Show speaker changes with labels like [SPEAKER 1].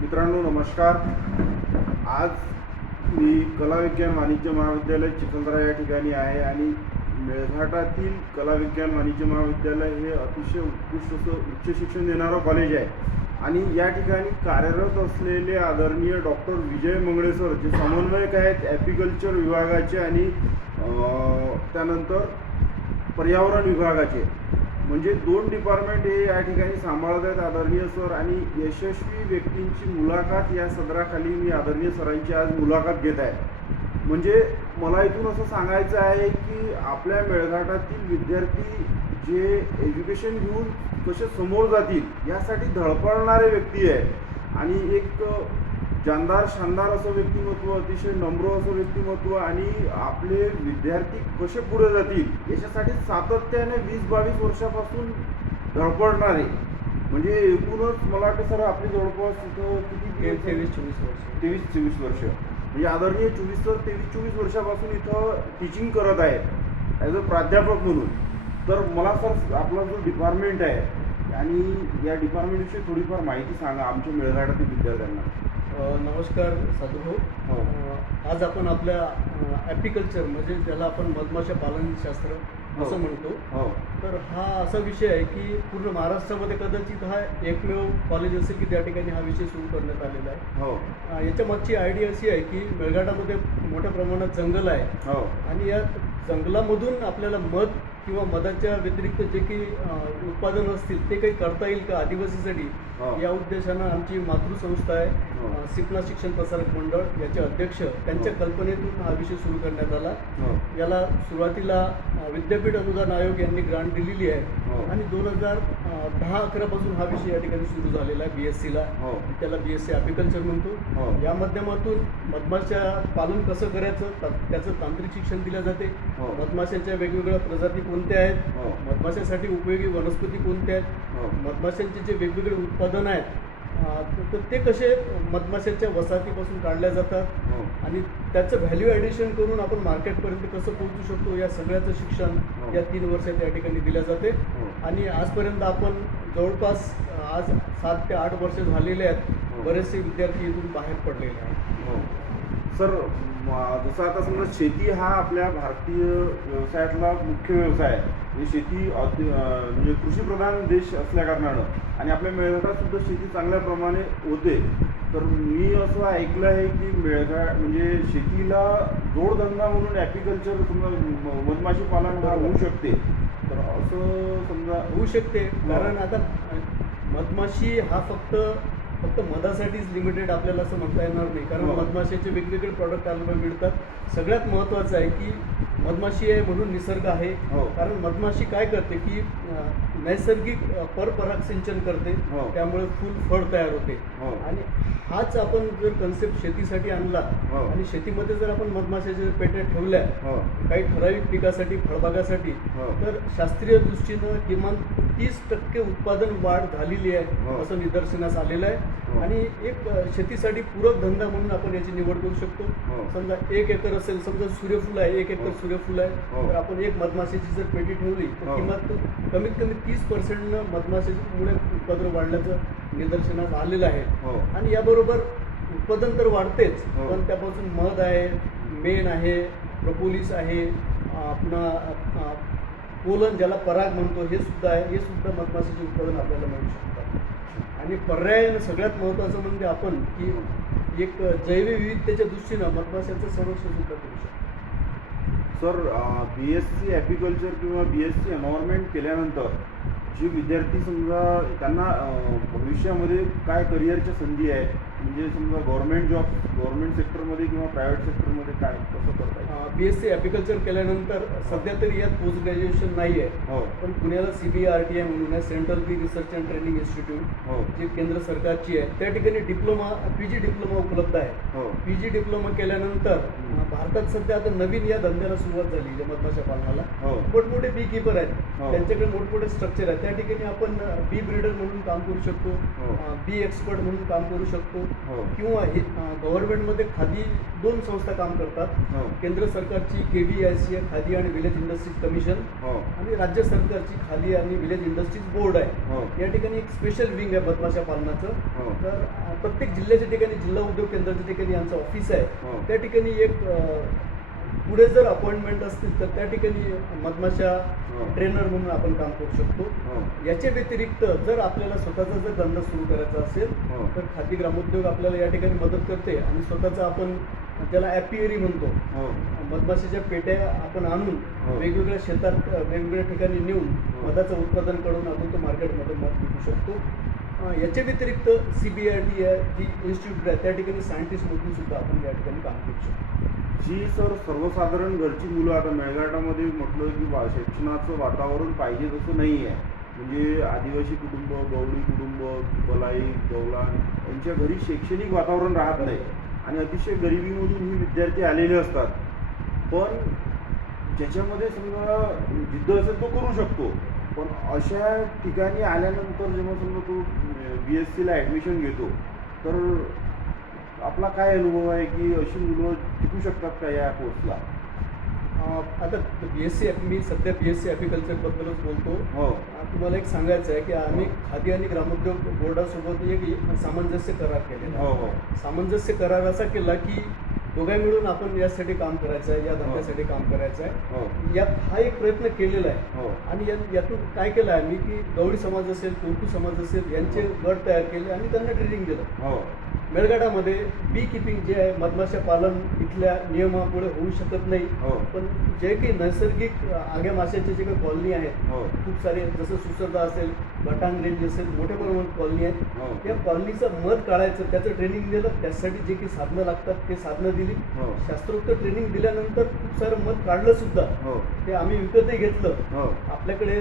[SPEAKER 1] मित्रांनो नमस्कार. आज मी कला विज्ञान वाणिज्य महाविद्यालय चिखलदरा या ठिकाणी आहे आणि मेळघाटातील कला विज्ञान वाणिज्य महाविद्यालय हे अतिशय उत्कृष्ट असं उच्च शिक्षण देणारं कॉलेज आहे. आणि या ठिकाणी कार्यरत असलेले आदरणीय डॉक्टर विजय मंगळे सर जे समन्वयक आहेत ॲपिकल्चर विभागाचे आणि त्यानंतर पर्यावरण विभागाचे. म्हणजे दोन डिपार्टमेंट हे या ठिकाणी सांभाळत आहेत आदरणीय सर आणि यशस्वी व्यक्तींची मुलाखत या सदराखाली मी आदरणीय सरांची आज मुलाखत घेत आहे. म्हणजे मला इथून असं सांगायचं आहे की आपल्या मेळघाटातील विद्यार्थी जे एज्युकेशन घेऊन कसे समोर जातील यासाठी धडपडणारे व्यक्ती आहे. आणि एक जानदार शानदार असं व्यक्तिमत्व अतिशय नम्र असं व्यक्तिमत्व आणि आपले विद्यार्थी कसे पुढे जातील याच्यासाठी सातत्याने वीस बावीस वर्षापासून धडपडणारे. म्हणजे एकूणच मला वाटतं सर आपली जवळपास इथं किती
[SPEAKER 2] तेवीस चोवीस वर्ष.
[SPEAKER 1] तेवीस चोवीस वर्ष. म्हणजे आदरणीय चोवीस तर तेवीस चोवीस वर्षापासून इथं टीचिंग करत आहेत. ॲज अ प्राध्यापक म्हणून. तर मला सर आपला जो डिपार्टमेंट आहे आणि या डिपार्टमेंटविषयी थोडीफार माहिती सांगा आमच्या मेळघाटातील विद्यार्थ्यांना.
[SPEAKER 2] नमस्कार साधू
[SPEAKER 1] हो.
[SPEAKER 2] भाऊ आज आपण आपल्या ॲपिकल्चर म्हणजे ज्याला आपण मधमाशा पालनशास्त्र
[SPEAKER 1] हो.
[SPEAKER 2] असं म्हणतो.
[SPEAKER 1] हो.
[SPEAKER 2] तर हा असा विषय आहे की पूर्ण महाराष्ट्रामध्ये कदाचित हा एकमेव कॉलेज असेल की त्या ठिकाणी हा विषय सुरू करण्यात आलेला आहे. याच्या मागची आयडिया अशी आहे की मेळघाटामध्ये मोठ्या प्रमाणात जंगल आहे. आणि या जंगलामधून आपल्याला मध किंवा मधाच्या व्यतिरिक्त जे काही उत्पादन असतील ते काही करता येईल का आदिवासीसाठी
[SPEAKER 1] हो.
[SPEAKER 2] या उद्देशानं आमची मातृसंस्था
[SPEAKER 1] हो.
[SPEAKER 2] आहे अं, सिपना शिक्षण प्रसारक मंडळ याचे अध्यक्ष त्यांच्या
[SPEAKER 1] हो.
[SPEAKER 2] कल्पनेतून हा विषय सुरू करण्यात आला
[SPEAKER 1] हो
[SPEAKER 2] याला सुरुवातीला विद्यापीठ अनुदान आयोग यांनी ग्रांट दिलेली आहे
[SPEAKER 1] हो.
[SPEAKER 2] आणि दोन हजार दहा अकरापासून हा विषय या ठिकाणी सुरू झालेला आहे बी एस सीला
[SPEAKER 1] हो.
[SPEAKER 2] त्याला बी एस सी ॲग्रिकल्चर
[SPEAKER 1] हो.
[SPEAKER 2] म्हणतो या माध्यमातून मधमाशा पालन कसं करायचं त्याचं तांत्रिक शिक्षण दिलं जाते
[SPEAKER 1] हो.
[SPEAKER 2] मधमाशांच्या वेगवेगळ्या प्रजाती कोणत्या आहेत
[SPEAKER 1] हो.
[SPEAKER 2] मधमाशांसाठी उपयोगी वनस्पती कोणत्या आहेत
[SPEAKER 1] हो.
[SPEAKER 2] मधमाशांचे जे वेगवेगळे उत्पादन आहेत तर ते कसे मधमाशांच्या वसाहतीपासून काढल्या जातात
[SPEAKER 1] हो.
[SPEAKER 2] आणि त्याचं व्हॅल्यू ॲडिशन करून आपण मार्केटपर्यंत कसं पोहोचू शकतो या सगळ्याचं शिक्षण
[SPEAKER 1] हो.
[SPEAKER 2] या तीन वर्षात या ठिकाणी दिल्या जाते
[SPEAKER 1] हो.
[SPEAKER 2] आणि आजपर्यंत आपण जवळपास आज सात ते आठ वर्ष झालेले आहेत. बरेचसे विद्यार्थी इथून बाहेर पडलेले आहेत
[SPEAKER 1] सर जसं आता समजा शेती हा आपल्या भारतीय व्यवसायातला मुख्य व्यवसाय आहे म्हणजे शेती म्हणजे कृषीप्रधान देश असल्याकारणानं आणि आपल्या मेळघाटात सुद्धा शेती चांगल्या प्रमाणे होते. तर मी असं ऐकलं आहे की मेळघाट म्हणजे शेतीला जोडधंदा म्हणून ॲपिकल्चर समजा मधमाशी पालन होऊ शकते. तर असं समजा
[SPEAKER 2] होऊ शकते.
[SPEAKER 1] हो.
[SPEAKER 2] कारण आता मधमाशी हा फक्त फक्त मधासाठीच लिमिटेड आपल्याला असं म्हणता येणार नाही कारण
[SPEAKER 1] हो.
[SPEAKER 2] मधमाशीचे वेगवेगळे प्रॉडक्ट आपल्याला मिळतात सगळ्यात महत्त्वाचं आहे की मधमाशी आहे म्हणून निसर्ग आहे
[SPEAKER 1] हो.
[SPEAKER 2] कारण मधमाशी काय करते की नैसर्गिक परपराग सिंचन करते
[SPEAKER 1] हो.
[SPEAKER 2] त्यामुळे फुल फळ तयार होते
[SPEAKER 1] हो.
[SPEAKER 2] आणि हाच आपण जर कन्सेप्ट शेतीसाठी आणला. आणि शेतीमध्ये जर आपण मधमाशाच्या पेट्या ठेवल्या काही ठराविक पिकासाठी फळबागासाठी. तर शास्त्रीय दृष्टीनं किमान तीस टक्के उत्पादन वाढ झालेली. आहे असं निदर्शनास आलेलं. आहे आणि एक शेतीसाठी पूरक धंदा म्हणून आपण याची निवड करू शकतो
[SPEAKER 1] हो.
[SPEAKER 2] समजा एक एकर असेल समजा सूर्यफूल आहे एक एकर
[SPEAKER 1] हो.
[SPEAKER 2] सूर्यफूल आहे
[SPEAKER 1] हो.
[SPEAKER 2] तर आपण एक मधमाशाची जर पेटी ठेवली तर
[SPEAKER 1] हो.
[SPEAKER 2] किंमत कमीत कमी तीस पर्सेंटनं मधमाशामुळे उत्पादन वाढल्याचं निदर्शनास आलेलं आहे
[SPEAKER 1] हो.
[SPEAKER 2] आणि याबरोबर उत्पादन तर वाढतेच
[SPEAKER 1] हो.
[SPEAKER 2] पण त्यापासून मध आहे मेण आहे प्रपोलिस आहे आपणा अ, पोलन ज्याला पराग म्हणतो हे सुद्धा आहे हे सुद्धा मधमाशीचे उत्पादन आपल्याला मिळू शकतात आणि पर्यायानं सगळ्यात महत्त्वाचं म्हणजे आपण की एक जैवविविधतेच्या दृष्टीनं मधमाशांचं संरक्षण सुद्धा करू शकतो.
[SPEAKER 1] Sir B S C apiculture किंवा बी एस सी एन्व्हायरमेंट केल्यानंतर जे विद्यार्थी समजा त्यांना भविष्यामध्ये काय करिअरच्या संधी आहेत म्हणजे समजा गव्हर्नमेंट जॉब गव्हर्नमेंट सेक्टरमध्ये किंवा प्रायव्हेट सेक्टरमध्ये काय कसं करता येईल
[SPEAKER 2] बी एस सी ॲग्रिकल्चर केल्यानंतर सध्या तरी यात पोस्ट ग्रॅज्युएशन नाही आहे
[SPEAKER 1] हो.
[SPEAKER 2] पण पुण्याला C B R T I म्हणून आहे central bee research and training institute
[SPEAKER 1] हो.
[SPEAKER 2] जी केंद्र सरकारची आहे. त्या ठिकाणी डिप्लोमा पी जी डिप्लोमा उपलब्ध आहे.
[SPEAKER 1] हो.
[SPEAKER 2] पी जी डिप्लोमा केल्यानंतर भारतात सध्या आता नवीन या धंद्याला सुरुवात झाली मधमाशा पालनाला.
[SPEAKER 1] हो.
[SPEAKER 2] मोठमोठे बी कीपर आहेत.
[SPEAKER 1] हो.
[SPEAKER 2] त्यांच्याकडे मोठमोठे स्ट्रक्चर आहेत. त्या ठिकाणी आपण बी ब्रीडर म्हणून काम करू
[SPEAKER 1] हो.
[SPEAKER 2] शकतो बी एक्सपर्ट म्हणून काम करू शकतो.
[SPEAKER 1] हो.
[SPEAKER 2] किंवा हे गव्हर्नमेंटमध्ये खादी दोन संस्था काम करतात.
[SPEAKER 1] हो.
[SPEAKER 2] केंद्र सरकारची के व्ही आय सी आहे खादी आणि विलेज इंडस्ट्रीज कमिशन
[SPEAKER 1] हो.
[SPEAKER 2] आणि राज्य सरकारची खादी आणि विलेज इंडस्ट्रीज बोर्ड आहे.
[SPEAKER 1] हो.
[SPEAKER 2] या ठिकाणी एक स्पेशल विंग आहे मधमाशा पालनाचं.
[SPEAKER 1] हो.
[SPEAKER 2] तर प्रत्येक जिल्ह्याच्या ठिकाणी जिल्हा उद्योग केंद्राच्या ठिकाणी यांचं ऑफिस. आहे. त्या ठिकाणी एक पुढे जर अपॉइंटमेंट असतील तर त्या ठिकाणी मधमाशा
[SPEAKER 1] हो.
[SPEAKER 2] ट्रेनर म्हणून आपण काम करू शकतो
[SPEAKER 1] हो
[SPEAKER 2] याच्या व्यतिरिक्त जर आपल्याला स्वतःचा जर धंदा सुरू करायचा असेल
[SPEAKER 1] हो.
[SPEAKER 2] तर खादी ग्रामोद्योग आपल्याला या ठिकाणी मदत करते आणि स्वतःचा आपण त्याला ॲपियरी म्हणतो
[SPEAKER 1] हो
[SPEAKER 2] मधमाशीच्या पेट्या आपण आणून. वेगवेगळ्या शेतात वेगवेगळ्या ठिकाणी नेऊन. मधाचं उत्पादन करून आपण तो मार्केटमध्ये मध विकू शकतो याच्या व्यतिरिक्त सी बी आय टी आहे जी इन्स्टिट्यूट आहे त्या ठिकाणी सायंटिस्ट म्हणून सुद्धा आपण या ठिकाणी काम करू शकतो
[SPEAKER 1] जी सर सर्वसाधारण घरची मुलं आता मेळघाटामध्ये म्हटलं की वा शिक्षणाचं वातावरण पाहिजे तसं नाही आहे. म्हणजे आदिवासी कुटुंब गवळी कुटुंब बलाई गवलान यांच्या घरी शैक्षणिक वातावरण राहत नाही. आणि अतिशय गरिबीमधून ही विद्यार्थी आलेले असतात. पण ज्याच्यामध्ये समजा जिद्द असेल तो करू शकतो. पण अशा ठिकाणी आल्यानंतर जेव्हा समजा तो बी एस सीला ॲडमिशन घेतो तर आपला काय अनुभव आहे की अशी मुलं टिकू शकतात का या कोर्सला
[SPEAKER 2] आता बी एस सी मी सध्या बी एस सी ॲग्रिकल्चरबद्दलच बोलतो.
[SPEAKER 1] हो.
[SPEAKER 2] तुम्हाला एक सांगायचं आहे की आम्ही खादी आणि ग्रामोद्योग बोर्डासोबत एक सामंजस्य करार केलेला
[SPEAKER 1] हो हो.
[SPEAKER 2] सामंजस्य करार असा केला की दोघां मिळून आपण यासाठी काम करायचं आहे या धंद्यासाठी काम करायचं आहे.
[SPEAKER 1] हो.
[SPEAKER 2] यात हा एक प्रयत्न केलेला आहे.
[SPEAKER 1] हो.
[SPEAKER 2] आणि यात यातून काय केलं आहे मी की गवळी समाज असेल कोरकू समाज असेल यांचे गट तयार केले आणि त्यांना ट्रेनिंग दिलं.
[SPEAKER 1] हो.
[SPEAKER 2] मेळघाटामध्ये बी किपिंग जे आहे मधमाशा पालन इथल्या नियमापुढे होऊ शकत नाही.
[SPEAKER 1] हो.
[SPEAKER 2] पण जे काही नैसर्गिक आग्या माशाचे जे काही कॉलनी आहेत
[SPEAKER 1] हो.
[SPEAKER 2] खूप सारे जसं सुसर्दा असेल भटांग रेंज असेल मोठ्या प्रमाणात कॉलनी आहेत.
[SPEAKER 1] हो.
[SPEAKER 2] त्या कॉलनीचं मध काढायचं त्याचं ट्रेनिंग दिलं त्यासाठी जे काही साधनं लागतात ते साधनं दिली.
[SPEAKER 1] हो.
[SPEAKER 2] शास्त्रोक्त ट्रेनिंग दिल्यानंतर खूप सारं मध काढलं सुद्धा.
[SPEAKER 1] हो.
[SPEAKER 2] ते आम्ही विकतही घेतलं.
[SPEAKER 1] हो.
[SPEAKER 2] आपल्याकडे